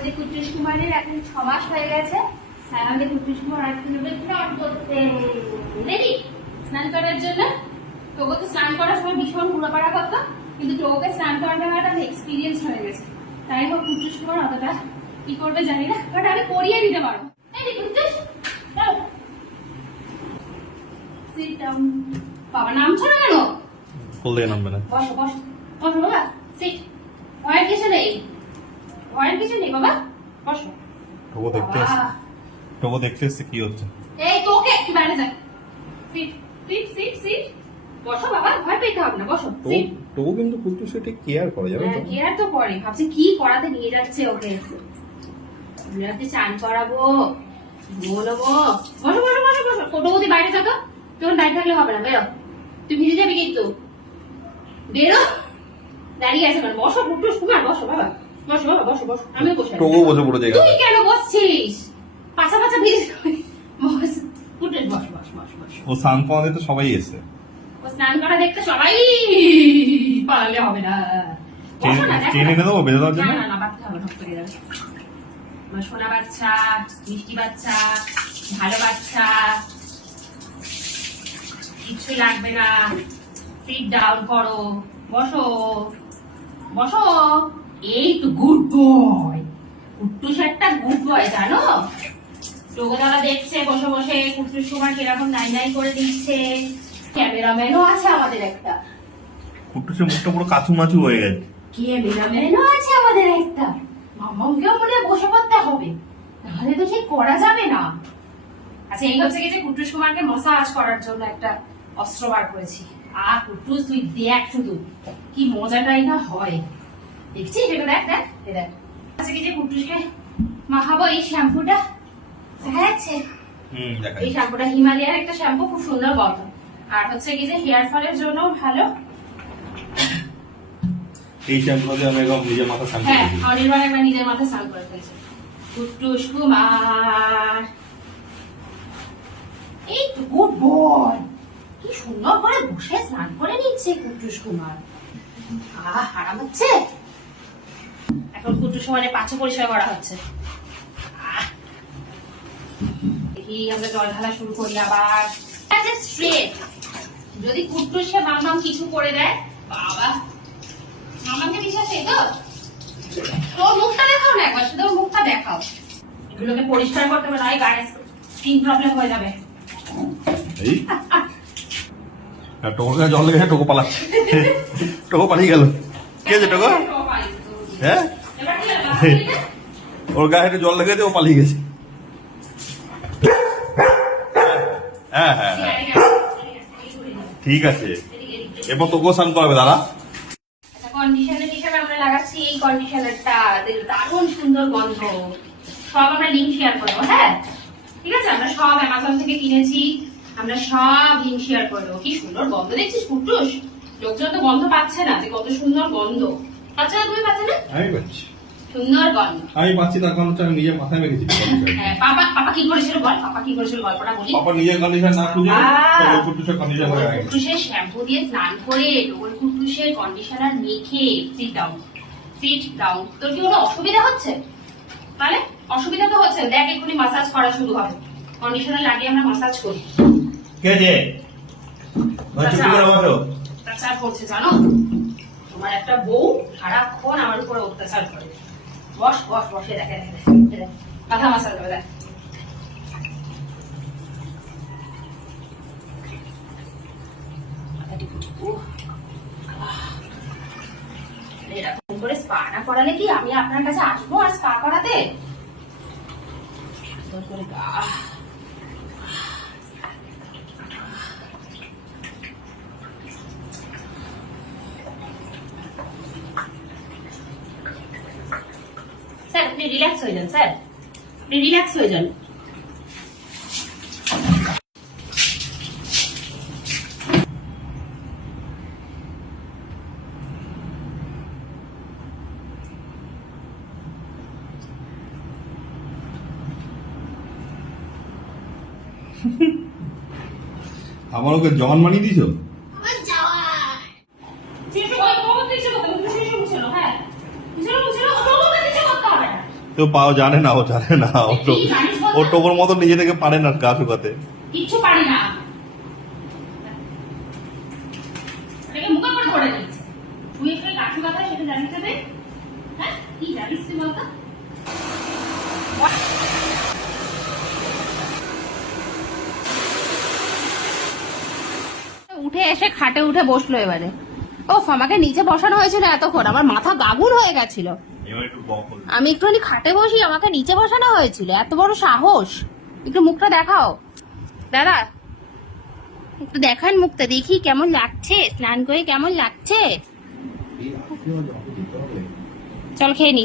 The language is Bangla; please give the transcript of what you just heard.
আমাদের কুট্টুস কুমারের এখন 6 মাস হয়ে গেছে। আমাদের কুট্টুস কুমার এখন স্নান করতে রেডি, স্নান করার জন্য। তোকে তো স্নান করার সময় ভীষণ ঘোরাফেরা করতো, কিন্তু তোকে স্নান করাটা একটা এক্সপিরিয়েন্স হয়ে গেছে। তাই হোক কুট্টুস কুমার অতটা কি করবে জানি না, বাট আমি করিয়ে দিতে পারবো। এই কুট্টুস সিট ডাউন। বাবা নামছো না কেন? বললে নামবে না। বসো বসো বসো বাবা, সিট। ভয়ের কিছু নেই, ভয়ের কিছু নেই বাবা, বসো। টোকো দেখতে এসছে কি হচ্ছে। এই তোকে একটু বাইরে যা। সিট সিট সিট সিট, বসো বাবা, ভয় পেতে হবে না, বসো। সিট। টোকো কিন্তু কুট্টু সেটা কেয়ার করে, জানো তো? কেয়ার তো করে, ভাবছি কি করাতে নিয়ে যাচ্ছে ওকে। আমি আপনি চান করাবো, বলবো। বসো বসো বসো বসো, টোটোবতী বাইরে যা তো। তখন বাইরে থাকলে হবে না, বেরো। তুই ভিজে যাবি কিন্তু, বেরো। দাঁড়িয়ে আছে মানে, বসো কুট্টুস কুমার, বসো বাবা, বসো বাবা, বসো বসো। আমিও বসে আছি। টোকো বসে পড়ে যায়। তুই কেন বসছিস? পাছা পাছা ভিজে বস, কুট্টুস বস বস বস বস। ও স্নান করাতে তো সবাই এসে। ও স্নান করা দেখতে সবাই পালালে হবে না। বসো না, দেখো চেনে না। দেবো বেঁধে দেওয়ার জন্য। না না না, বাড়তে হবে, ঢক করে যাবে। আমার সোনা বাচ্চা, মিষ্টি বাচ্চা, ভালো বাচ্চা, কিচ্ছু লাগবে না। সিট ডাউন করো, বসো বসো। এই তো গুড বয়, কুট্টুস একটা গুড বয়, জানো? টোগো দাদা দেখছে বসে বসে কুট্টুস কুমার কিরকম নাই নাই করে দিচ্ছে। ক্যামেরাম্যানও আছে আমাদের একটা, কুট্টুসের মুখটা পুরো কাচু মাচু হয়ে গেছে। ক্যামেরাম্যানও আছে আমাদের একটা। মামাকেও মনে হয় বসে পড়তে হবে, নাহলে তো ঠিক করা যাবে না। আচ্ছা, এই হচ্ছে কি যে কুট্টুস কুমারকে মাসাজ করার জন্য একটা অস্ত্র বার করেছি। কুট্টুস তুই দেখ শুধু কি মজাটাই না হয়, দেখছিস? এটা দেখ দেখ এ দেখ। আচ্ছা, কি যে কুট্টুসকে মাখাবো এই শ্যাম্পুটা, দেখা যাচ্ছে? দেখাই। এই শ্যাম্পুটা হিমালয়ার একটা শ্যাম্পু, খুব সুন্দর গন্ধ। আর হচ্ছে কি যে হেয়ার ফলের জন্য ভালো। এই শ্যাম্পু দিয়ে আমি একদম নিজের মাথা স্নান হ্যাঁ, করি। অনির্বাণ একবার নিজের মাথায় স্নান করে ফেলছে। কুট্টুস কুমার, এই তো গুড বয়, কি সুন্দর করে বসে স্নান করে নিচ্ছে কুট্টুস কুমার। আরাম হচ্ছে। এখন কুট্টুস কুমারের পাচ্ছ পরিষ্কার করা হচ্ছে। দেখি আমরা জল ঢালা শুরু করি আবার। স্ট্রেট, যদি কুট্টুসে মামাম কিছু করে দেয়, বাবা মামাকে বিশ্বাস নেই তো? তোর মুখটা দেখাও না একবার, শুধু ওর মুখটা দেখাও। এগুলোকে পরিষ্কার করতে হবে, নয় গায়ে স্কিন প্রবলেম হয়ে যাবে। এই আর টোকো গায়ে জল লেগে টোকো পালাচ্ছে। টোকো পালিয়ে গেল। কে আছে টোকো? হ্যাঁ, এবার কি হবে? ওর গায়ে একটু জল লেগে ও পালিয়ে গেছে। হ্যাঁ হ্যাঁ হ্যাঁ, ঠিক আছে। এরপর তোকে স্নান করাবে দাদা। আচ্ছা, কন্ডিশনার হিসেবে আমরা লাগাচ্ছি এই কন্ডিশনারটা, দারুণ সুন্দর গন্ধ। সব আমরা লিঙ্ক শেয়ার করবো, হ্যাঁ ঠিক আছে? আমরা সব অ্যামাজন থেকে কিনেছি, আমরা সব লিঙ্ক শেয়ার করবো। কি সুন্দর গন্ধ দেখছিস কুট্টুস? লোকজন তো গন্ধ পাচ্ছে না, যে কত সুন্দর গন্ধ। পাচ্ছে না? তুমি পাচ্ছে না? আমি পাচ্ছি, সুন্দর গন্ধ। আমি পাচ্ছি, তার কারণ হচ্ছে আমি নিজের মাথায় মেখেছি। হ্যাঁ, পাপা কি করেছিল বল, পাপা কি করেছিল গল্পটা বলি। পাপা নিজের কন্ডিশন না খুঁজে কুট্টুসের কন্ডিশন হয়ে গেছে। কুট্টুসের শ্যাম্পু দিয়ে স্নান করে, ওই কুট্টুসের কন্ডিশনার মেখে, সিট ডাউন সিট ডাউন। তোর কি কোনো অসুবিধা হচ্ছে? তাহলে অসুবিধা তো হচ্ছে, দেখ এক্ষুনি মাসাজ করা শুরু হবে। কন্ডিশনার লাগিয়ে আমরা মাসাজ করি। কে যে অত্যাচার করছে জানো? তোমার একটা বউ সারাক্ষণ আমার উপরে অত্যাচার করে। বস বস বসে, দেখে দেখে মাথা মাসাজ হবে, দেখ। এরকম করে স্পা না করালে কি আমি আপনার কাছে আসবো আর স্পা করাতে? সুন্দর করে গা। স্যার আপনি রিল্যাক্স হয়ে যান, স্যার আপনি রিল্যাক্স হয়ে যান। আমার ওকে জন মানিয়ে দিছো। হ্যাঁ, তো তো পাও জানে না, ও জানে না, কি জানিস বলতো? ও টোকর মতো নিজে থেকে পারে না গা শুকাতে। কিচ্ছু পারি না, এটাকে মুখে করে করে দিচ্ছে। তুই একটু কাঠু কথা সেটা জানিস না তুই? হ্যাঁ, কি জানিস তুই বলতো? উঠে এসে খাটে উঠে বসলো এবারে। ওফ, আমাকে নিচে বসানো হয়েছিল এতক্ষণ, আমার মাথা গাগুল হয়ে গেছিল। এবার একটু বক হলো। আমি একটুখানি খাটে বসি, আমাকে নিচে বসানো হয়েছিল, এত বড় সাহস! একটু মুখটা দেখাও দাদা, একটু দেখান মুখটা, দেখি কেমন লাগছে, স্নান করে কেমন লাগছে। চল খেয়ে নি।